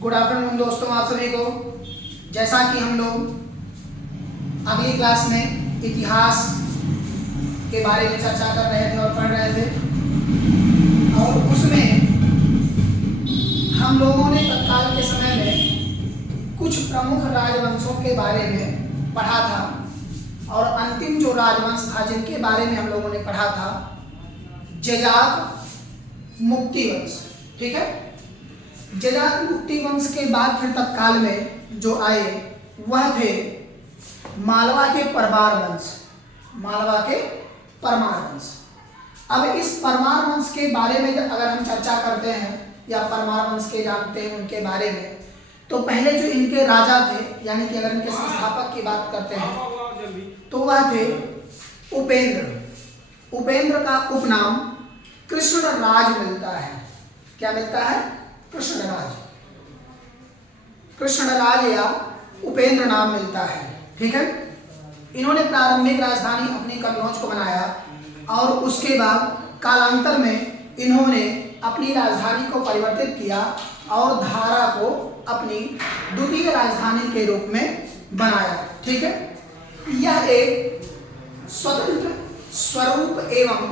Good afternoon दोस्तों, आप सभी को। जैसा कि हम लोग अगली क्लास में इतिहास के बारे में चर्चा कर रहे थे और पढ़ रहे थे, और उसमें हम लोगों ने तत्काल के समय में कुछ प्रमुख राजवंशों के बारे में पढ़ा था, और अंतिम जो राजवंश था जिनके बारे में हम लोगों ने पढ़ा था, जजात मुक्ति वंश। ठीक है, जजात मुक्ति वंश के बाद फिर तत्काल में जो आए वह थे मालवा के परमार वंश। मालवा के परमार वंश। अब इस परमार वंश के बारे में अगर हम चर्चा करते हैं या परमार वंश के जानते हैं उनके बारे में, तो पहले जो इनके राजा थे, यानी कि अगर इनके संस्थापक की बात करते हैं तो वह थे उपेंद्र। उपेंद्र का उपनाम कृष्णराज मिलता है। क्या मिलता है? कृष्णराज। कृष्णराज या उपेंद्र नाम मिलता है। ठीक है, इन्होंने प्रारंभिक राजधानी अपनी कन्नौज को बनाया, और उसके बाद कालांतर में इन्होंने अपनी राजधानी को परिवर्तित किया और धारा को अपनी द्वितीय राजधानी के रूप में बनाया। ठीक है, यह एक स्वतंत्र स्वरूप एवं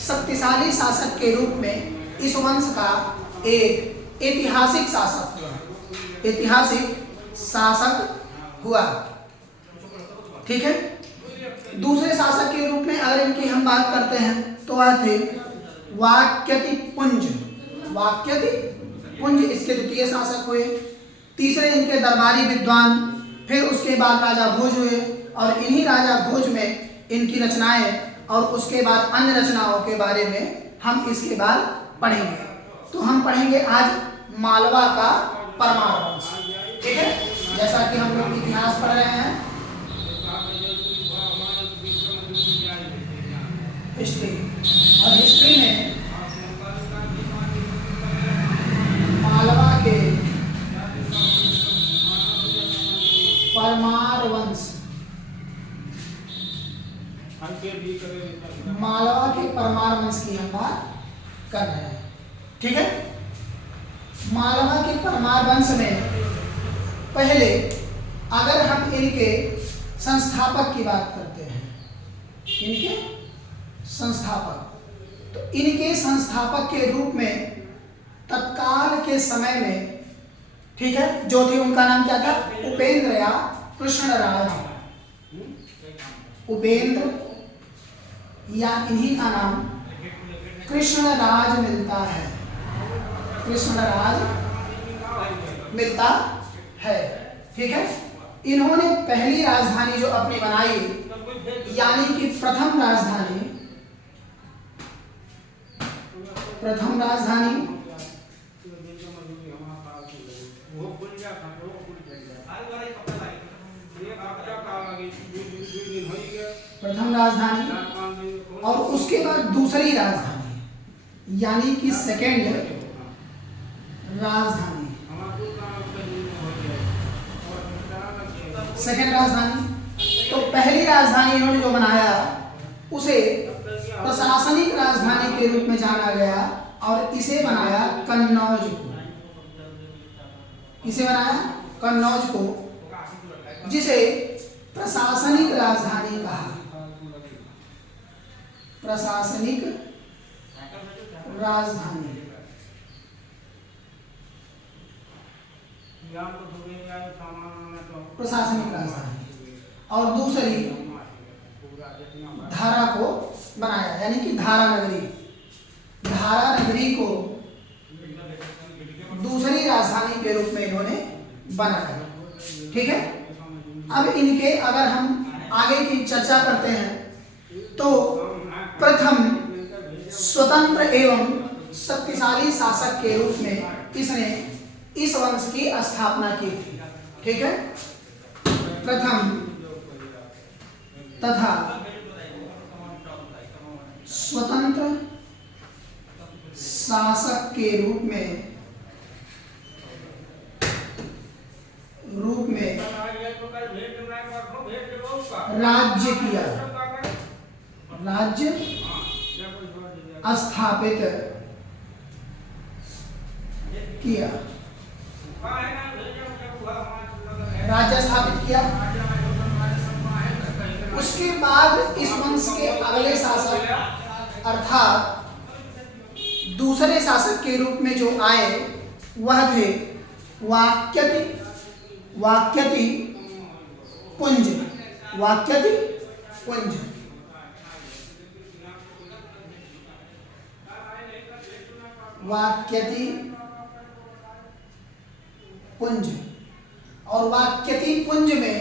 शक्तिशाली शासक के रूप में इस वंश का एक ऐतिहासिक शासक हुआ। ऐतिहासिक शासक हुआ। ठीक है, दूसरे शासक के रूप में अगर इनकी हम बात करते हैं तो वह थे वाक्यतिपुंज। वाक्यतिपुंज इसके द्वितीय शासक हुए। तीसरे इनके दरबारी विद्वान, फिर उसके बाद राजा भोज हुए, और इन्हीं राजा भोज में इनकी रचनाएं, और उसके बाद अन्य रचनाओं के बारे में हम इसके बाद पढ़ेंगे। तो हम पढ़ेंगे आज मालवा का परमार वंश। ठीक है, जैसा कि हम लोग इतिहास पढ़ रहे हैं, हिस्ट्री, और हिस्ट्री में मालवा के परमार वंश, मालवा के परमार वंश की हम बात कर रहे हैं। ठीक है, मालवा के परमार वंश में पहले अगर हम इनके संस्थापक की बात करते हैं, इनके संस्थापक, तो इनके संस्थापक के रूप में तत्काल के समय में, ठीक है, जो थे उनका नाम क्या था? उपेंद्र या कृष्णराज। उपेंद्र या इन्हीं का नाम कृष्णराज मिलता है। कृष्णराज मिलता है। ठीक है, इन्होंने पहली राजधानी जो अपनी बनाई, यानी कि प्रथम राजधानी और उसके बाद दूसरी राजधानी, यानी कि सेकेंड राजधानी। तो पहली राजधानी इन्होंने जो बनाया उसे प्रशासनिक राजधानी के रूप में जाना गया, और इसे बनाया कन्नौज को। इसे बनाया कन्नौज को, जिसे प्रशासनिक राजधानी कहा। प्रशासनिक राजधानी। प्रशासनिक राजधानी। और दूसरी धारा को बनाया, यानी कि धारा नगरी। धारा नगरी को दूसरी राजधानी के रूप में इन्होंने बनाया। ठीक है, अब इनके अगर हम आगे की चर्चा करते हैं तो प्रथम स्वतंत्र एवं शक्तिशाली शासक के रूप में इसने इस वंश की स्थापना की थी। ठीक है, प्रथम तथा स्वतंत्र शासक के रूप में राज्य किया, राज्य स्थापित किया। राज्य स्थापित किया। उसके बाद इस वंश के अगले शासक अर्थात दूसरे शासक के रूप में जो आए वह थे वाक्यति पुंज। वाक्यति पुंज वाक्यति पुंज। और वाक्यति पुंज में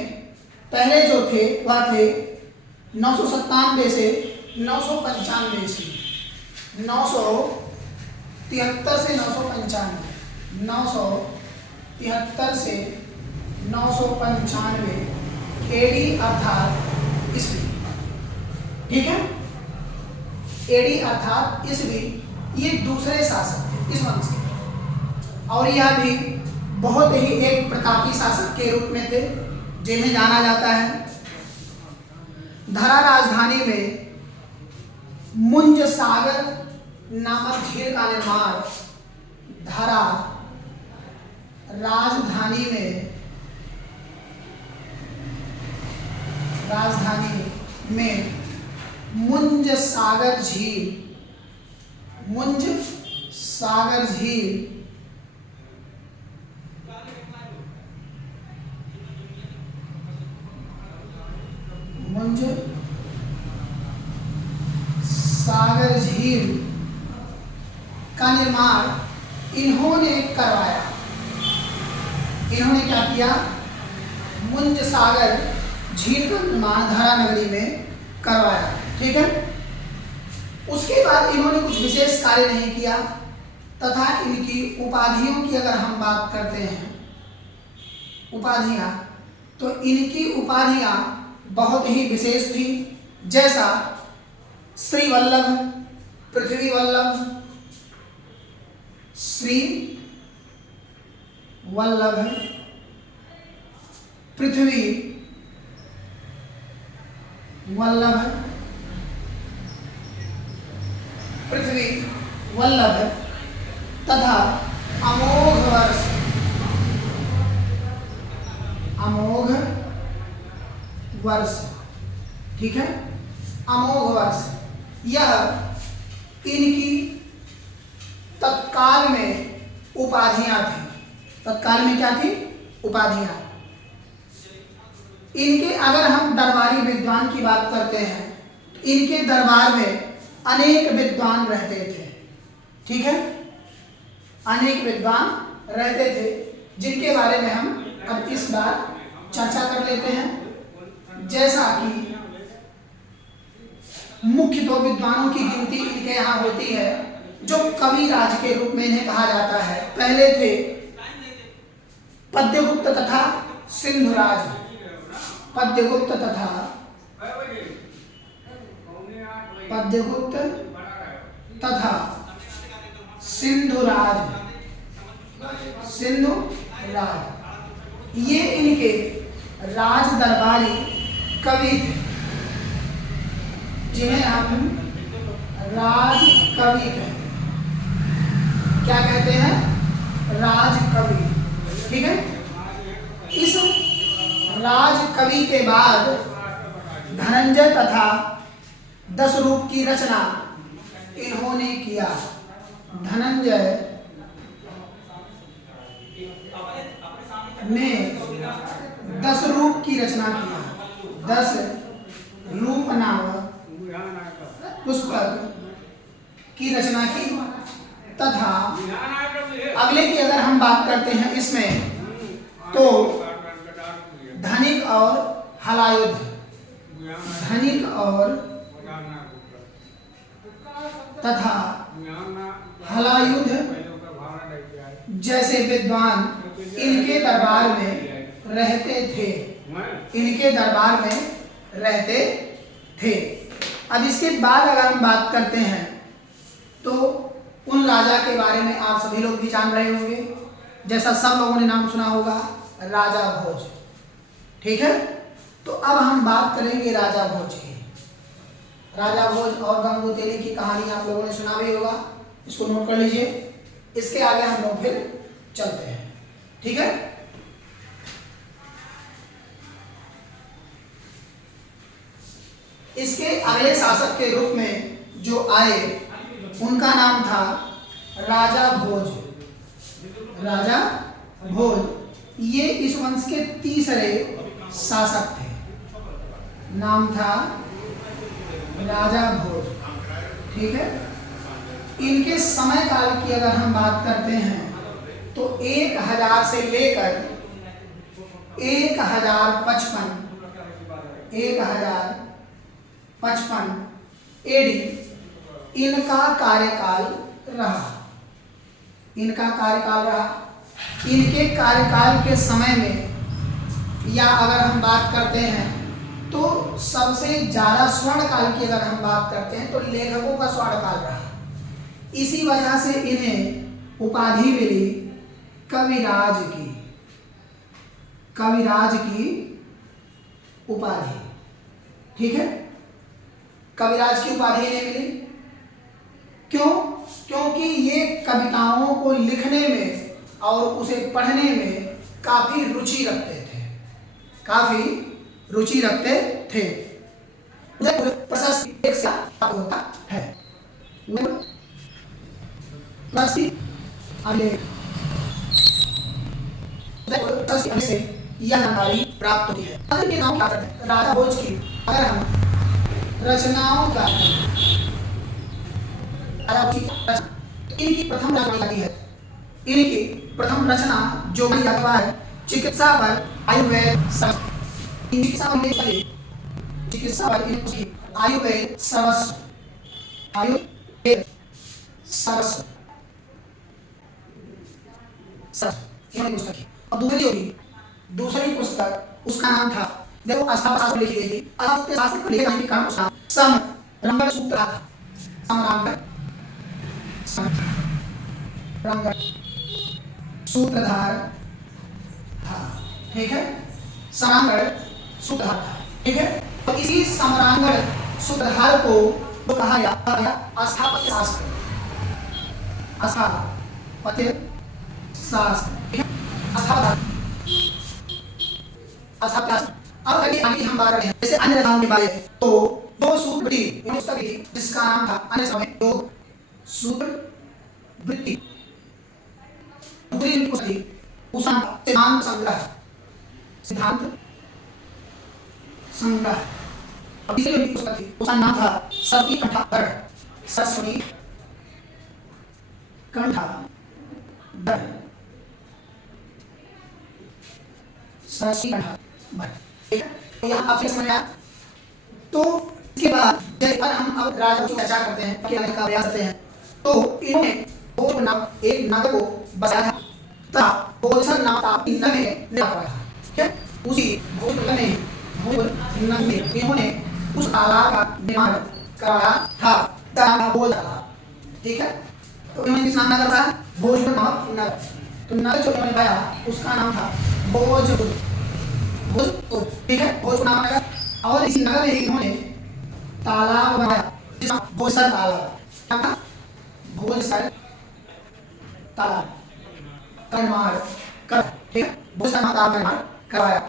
पहले जो थे वह थे 997 से 995 ईस्वी। 973 से 995, 973 से 995 एडी अर्थात ईस्वी। ठीक है, एडी अर्थात ईस्वी। ये दूसरे शासक थे इस वंश के, और यह भी बहुत ही एक प्रतापी शासक के रूप में थे जिन्हें जाना जाता है। धरा राजधानी में मुंज सागर नामक झील का निर्माण धरा राजधानी में मुंज सागर झील मुंज सागर झील का निर्माण इन्होंने करवाया। इन्होंने क्या किया? मुंज सागर झील का निर्माण धरा नगरी में करवाया। ठीक है, उसके बाद इन्होंने कुछ विशेष कार्य नहीं किया तथा इनकी उपाधियों की अगर हम बात करते हैं, उपाधियां, तो इनकी उपाधियां बहुत ही विशेष थी। जैसा श्री वल्लभ, पृथ्वी वल्लभ, श्री वल्लभ, पृथ्वी वल्लभ, पृथ्वी वल्लभ तथा अमोघ वर्ष, अमोघ वर्ष। ठीक है, अमोघ वर्ष यह इनकी तत्काल में उपाधियां थी। तत्काल में क्या थी? उपाधियां। इनके अगर हम दरबारी विद्वान की बात करते हैं तो इनके दरबार में अनेक विद्वान रहते थे। ठीक है, अनेक विद्वान रहते थे जिनके बारे में हम अब इस बार चर्चा कर लेते हैं। जैसा कि मुख्य दो विद्वानों की गिनती इनके यहाँ होती है जो कवि राज के रूप में इन्हें कहा जाता है। पहले थे पद्यगुप्त तथा सिंधुराज, पद्यगुप्त तथा सिंधुराज, सिंधुराज। ये इनके राज दरबारी कवि थे जिन्हें हम राज कवि कहते हैं। क्या कहते हैं? राज कवि। ठीक है, इस राज कवि के बाद धनंजय तथा 10 रूप की रचना इन्होंने किया। धनंजय ने 10 रूप की रचना किया। 10 रूप नामक पुस्तक की रचना की तथा अगले की अगर हम बात करते हैं इसमें तो धनिक और हलायुध, धनिक और तथा हलायुध जैसे विद्वान इनके दरबार में रहते थे। इनके दरबार में रहते थे। अब इसके बाद अगर हम बात करते हैं तो उन राजा के बारे में आप सभी लोग भी जान रहे होंगे, जैसा सब लोगों ने नाम सुना होगा, राजा भोज। ठीक है, तो अब हम बात करेंगे राजा भोज की। राजा भोज और गंगोतेली की कहानी आप लोगों ने सुना भी होगा, इसको नोट कर लीजिए। इसके आगे हम लोग फिर चलते हैं। ठीक है। इसके अगले शासक के रूप में जो आए उनका नाम था राजा भोज। राजा भोज ये इस वंश के तीसरे शासक थे। नाम था राजा भोज, ठीक है। इनके समय काल की अगर हम बात करते हैं तो 1000 से लेकर 1055 एडी इनका कार्यकाल रहा। इनके कार्यकाल के समय में, या अगर हम बात करते हैं तो सबसे ज्यादा स्वर्णकाल की अगर हम बात करते हैं तो लेखकों का स्वर्णकाल रहा। इसी वजह से इन्हें उपाधि मिली कविराज की उपाधि, ठीक है। कविराज की उपाधि इन्हें मिली क्यों? क्योंकि ये कविताओं को लिखने में और उसे पढ़ने में काफी रुचि रखते थे। प्रशस्ति एक साथ होता है। से यह जानकारी प्राप्त होती है। राजा भोज की अगर हम रचनाओं का इनकी प्रथम रचना है। इनकी प्रथम रचना जो है चिकित्सा पर आयुर्वेद और दूसरी पुस्तक उसका नाम था, देखो अष्टावक्र लिखी गई थी। अष्टावक्र लिखे जाने का उसका समरंगड़ सूत्रधार था, ठीक है। समरांगण सूत्रधार था, ठीक है। तो इसी समरांगण सूत्रधार को तो कहा गया स्थापत्य शास्त्र, अब अभी हम बात रहे हैं जैसे अन्य रचनाओं के बारे में, तो दो सूत्रवृत्ति जिसका नाम था अन्य समय दो सूत्रवृत्ति सिद्धांत संग्रह। उसका नाम था सरस्वती कंठाधर। तो यहाँ आपसे समझ आया। तो इसके बाद जब हम अब राजा की चर्चा करते हैं, का प्रयास करते हैं, तो इन्होंने एक नगर को बसाया था। भोजन नाम था उसी भोजन में इन्होंने उस तालाब का निर्माण कराया था, ठीक है। तो इन्होंने किस नाम नगर था? भोजपुर नामक नगर। तो नगर जो इन्होंने बनाया उसका नाम था भोजपुर, ठीक है। भोजपुर नामक नगर। और इसी नगर में इन्होंने तालाब बनाया जिसका भोजसर तालाब, भोजसर तालाब का निर्माण कर, ठीक है। भोजसर तालाब का निर्माण करवाया।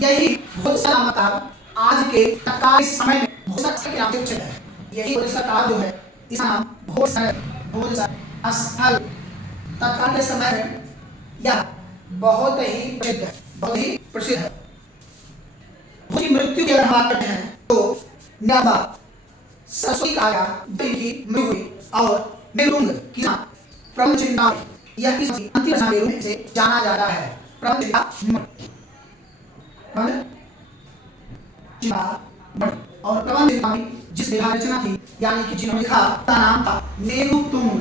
यही भोजसर तालाब आज के तत्काल समय में भोजसर के नाम से प्रसिद्ध है। यही भोजसर तालाब जो है इसका नाम भोजसर स्थल तत्काल के समय में यह बहुत ही प्रसिद्ध है। उसकी मृत्यु की अगर बात करते हैं तो नवा सरस्वती काया की मृत्यु हुई और बेरुंग की प्रवचनचिंता यह इस अंतिम रचना के रूप से जाना जाता है। और प्रबंध जिस रचना थी यानी कि जिन्होंने लिखा उसका नाम था मेरुतुंग।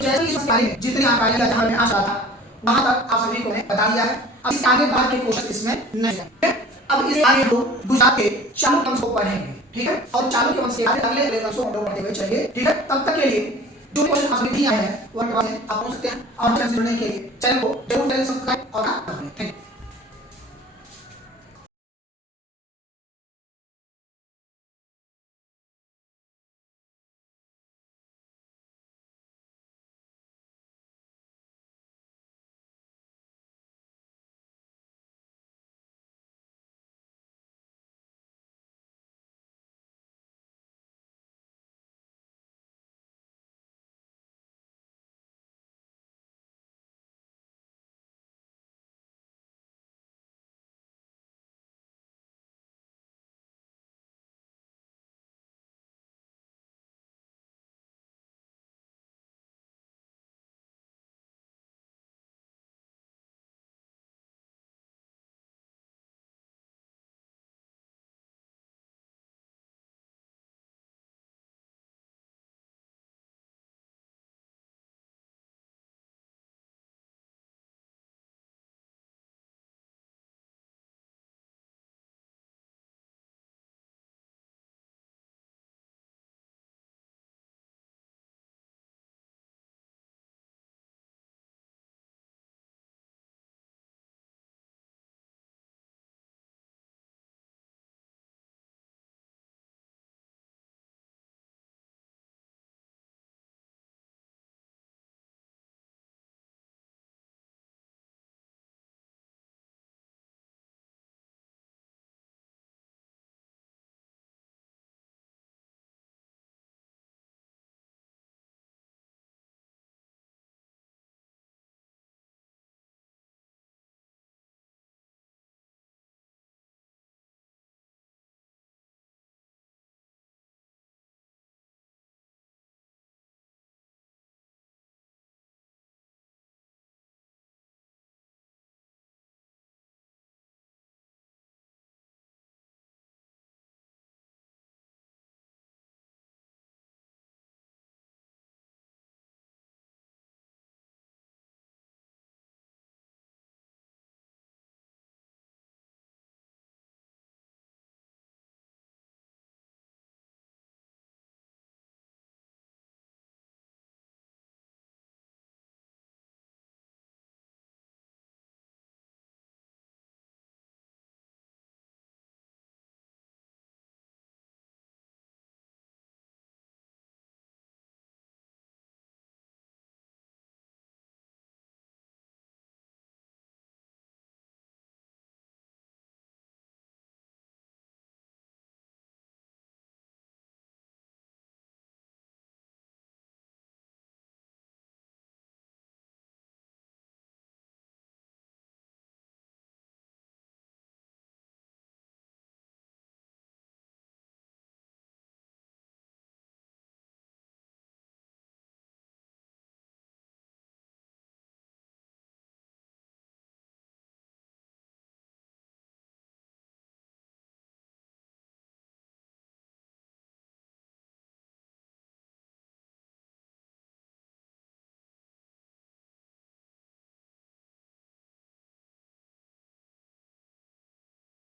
जैसे इस कार्य में जितनी जानकारी जहां में आ रहा था वहां तक आप सभी को मैं बता दिया है। अब इसके आगे बात की कोशिश इसमें नहीं है। अब इसे आगे हम गुजरात के चालुक्य वंश को पढ़ेंगे, ठीक है। और चालुक्य वंश के आगे अगले वंशों को पढ़ते हुए चलिए, ठीक है। तब तक के लिए जो क्वेश्चन आप नहीं आए हैं वो आप पूछ सकते हैं। और जुड़ने के लिए चैनल को जरूर सब्सक्राइब और